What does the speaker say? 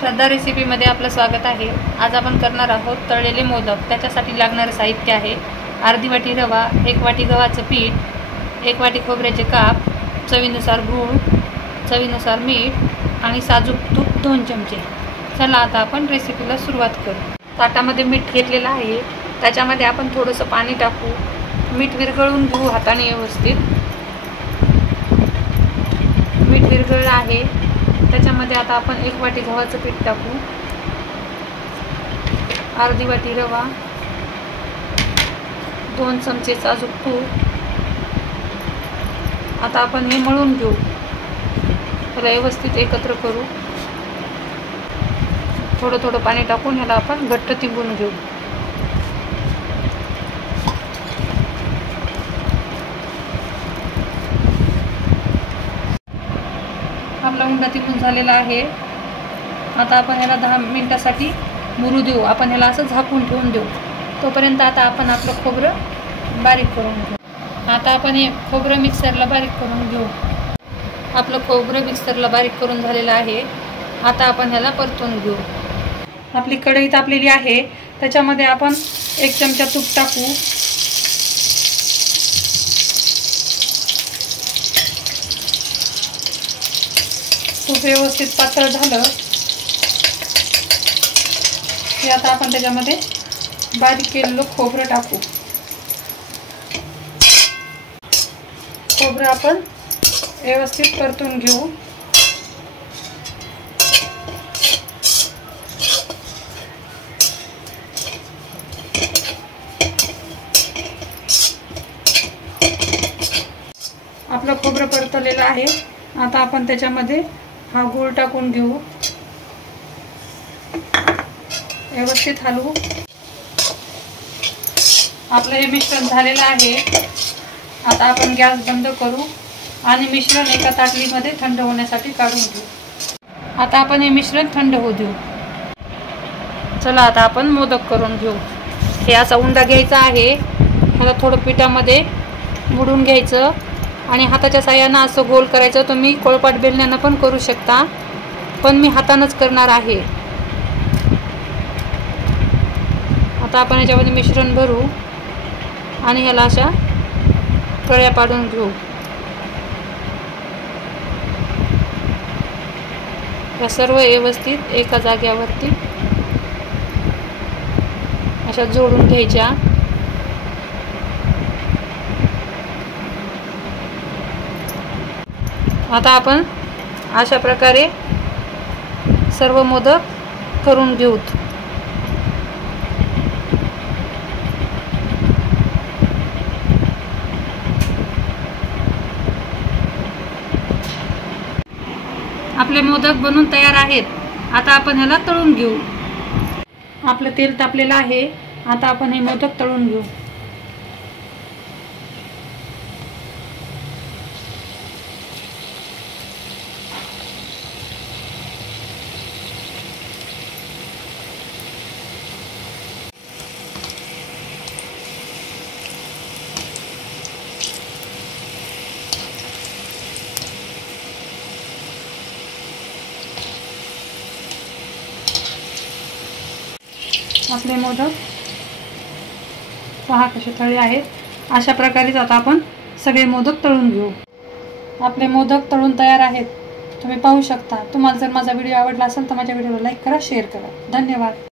श्रद्धा रेसिपीमध्ये आपलं स्वागत आहे। आज आपण करणार आहोत तळलेले मोदक। त्याच्यासाठी लागणारे साहित्य आहे अर्धी वाटी रवा, 1 वाटी गव्हाचं पीठ, 1 वाटी खोबऱ्याचे काप, चवीनुसार गूळ, चवीनुसार मीठ आणि साजूक तूप 2 चमचे। चला आता आपण रेसिपीला सुरुवात करू। ताटामध्ये मीठ घेतलेलं आहे, त्याच्यामध्ये आपण थोडंसं पाणी टाकू। मीठ विरघळून घेऊ हाताने व्यवस्थित। मीठ विरघळलं आहे, त्याच्यामध्ये आता आपण 1 वाटी गव्हाचं पीठ टाकू, अर्धी वाटी रवा, 2 चमचे साजूक तूप। आता आपण हे मळून घेऊ, त्याला व्यवस्थित एकत्र करू। थोडं थोडं पाणी टाकून ह्याला आपण घट्ट तिंबून घेऊ। आपला उंडा तिंबून झालेला आहे। आता आपण ह्याला 10 मिनिटासाठी मुरू देऊ। आपण ह्याला असं झाकून ठेवून देऊ। तोपर्यंत आता आपण आपलं खोबरं बारीक करून घेऊ। आता आपण हे खोबरं मिक्सरला बारीक करून घेऊ। आपलं खोबरं मिक्सरला बारीक करून झालेलं आहे। आता आपण ह्याला परतून घेऊ। आपली कढई तापलेली आहे, त्याच्यामध्ये आपण 1 चमचा तूप टाकू। तूप व्यवस्थित पातळ झालं की आता आपण त्याच्यामध्ये बारीक केलेलं खोबरं टाकू। खोबरं आपण व्यवस्थित परतून घेऊ। आपलं खोबरं परतलेलं आहे, आता आपण त्याच्यामध्ये हा गूळ टाकून घेऊ। व्यवस्थित हलवू। आपलं हे मिश्रण झालेलं आहे। आता आपण गॅस बंद करू आणि मिश्रण एका ताटलीमध्ये थंड होण्यासाठी काढून घेऊ। आता आपण हे मिश्रण थंड होऊ देऊ। चला आता आपण मोदक करून घेऊ। हे असा उंडा घ्यायचा आहे, ह्याला थोडं पिठामध्ये बुडवून घ्यायचं आणि हाताच्या साहाय्याने असं गोल करायचं। तुम्ही कोळपाट बेलण्यानं पण करू शकता, पण मी हातानंच करणार आहे। आता आपण याच्यामध्ये मिश्रण भरू आणि ह्याला अशा तळ्या पाडून घेऊ। या सर्व व्यवस्थित एका जाग्यावरती अशा जोडून घ्यायच्या। आता आपण अशा प्रकारे सर्व मोदक करून घेऊ। आपले मोदक बनून तयार आहेत। आता आपण ह्याला तळून घेऊ। आपलं तेल तापलेलं आहे, आता आपण हे मोदक तळून घेऊ। आपले मोदक पहा कसे तळले आहेत। अशा प्रकारेच आता आपण सगळे मोदक तळून घेऊ। आपले मोदक तळून तयार आहेत, तुम्ही पाहू शकता। तुम्हाला जर माझा व्हिडिओ आवडला असेल तर माझ्या व्हिडिओला लाईक करा, शेअर करा। धन्यवाद।